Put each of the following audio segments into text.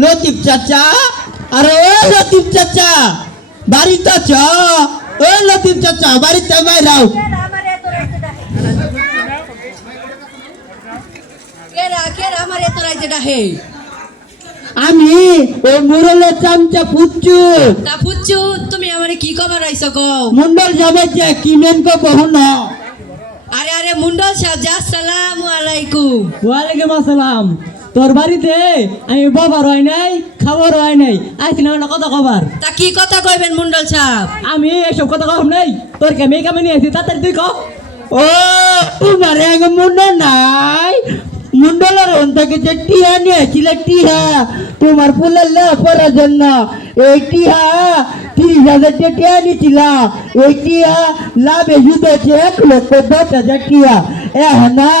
লতিফ চাচা, আরে ও লতিফ চাচা বাড়িতে আছো? ও লতিফ চাচা বাড়িতে বাইরাও। আমি ওই মুরলের চামচা পুচ্ছু। তা পুচ্ছু তুমি আমারে কি খবর আইছো গো? মুন্ডল যাবে যে কিনেন কো বহুন। আরে আরে মুন্ডল সাহেব আসসালামু আলাইকুম। ওয়ালাইকুম আসসালাম। তোর বাড়িতে আমি বাবার হয় নাই, খাবার হয় নাই, আইছি না কথা কবার। তা কি কথা কইবেন মুন্ডল সাহেব? আমি এসব কথা কম নাই, তোর কে মেয়ে কামে নিয়ে আসি, তাড়াতাড়ি তুই ক। ও তোমার এক মুন্ডল নাই? মুন্ডলের থেকে যে টিহা নিয়েছিল, টিহা তোমার ফুলের পড়ার জন্য, এই টিহা 30,000 টিহা নিয়েছিল। এই টিহা লাভে জুটেছে 1,10,000 টিহা। না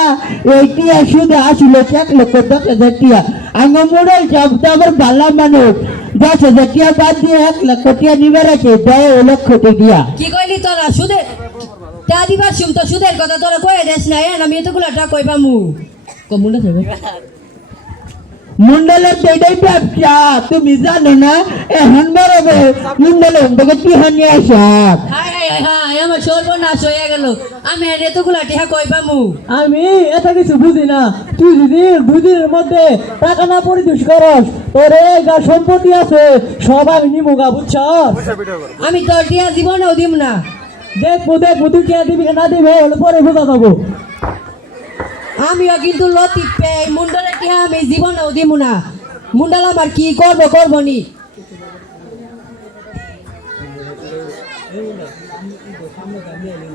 এই টিহা শুধু আসলে 1,10,000 টিহা। আমার মুন্ডল সব তো আমার ভালো মানুষ, 10,000 টিহা বাদ দিয়ে 1,00,000 টিহা নিবে রাখে, 10,00,000 টিহা। কি কইলি তোরা? সুদে তা দিবার শুম তো সুদের কথা তোরা কয়ে দেস না। আমি এতগুলা টাকা কইবামু কমুন্ডা দেবে। মুন্ডলের এটাই ব্যবসা, তুমি জানো না? এখন বেরোবে মুন্ডলের থেকে টিহা নিয়ে আসা। হাই হাই হাই আমার সর্বনাশ হয়ে গেল। আমি এতগুলা টাকা কইবামু? আমি এত কিছু বুঝি না। তুই যদি 2 দিনের মধ্যে টাকা না পরিশোধ করস, তোর এই যা সম্পত্তি আছে সব আমি নিমুগা, বুঝছ? আমি তোর টিয়া জীবনেও দিব না। দেখবো দেখবো তুই কে দিবি না দিবি হলে পরে বোঝা যাবো। আমিও কিন্তু লতিফ পে মুন্ডলের টিয়া আমি জীবনেও দিব না। মুন্ডাল আমার কি করবো নি।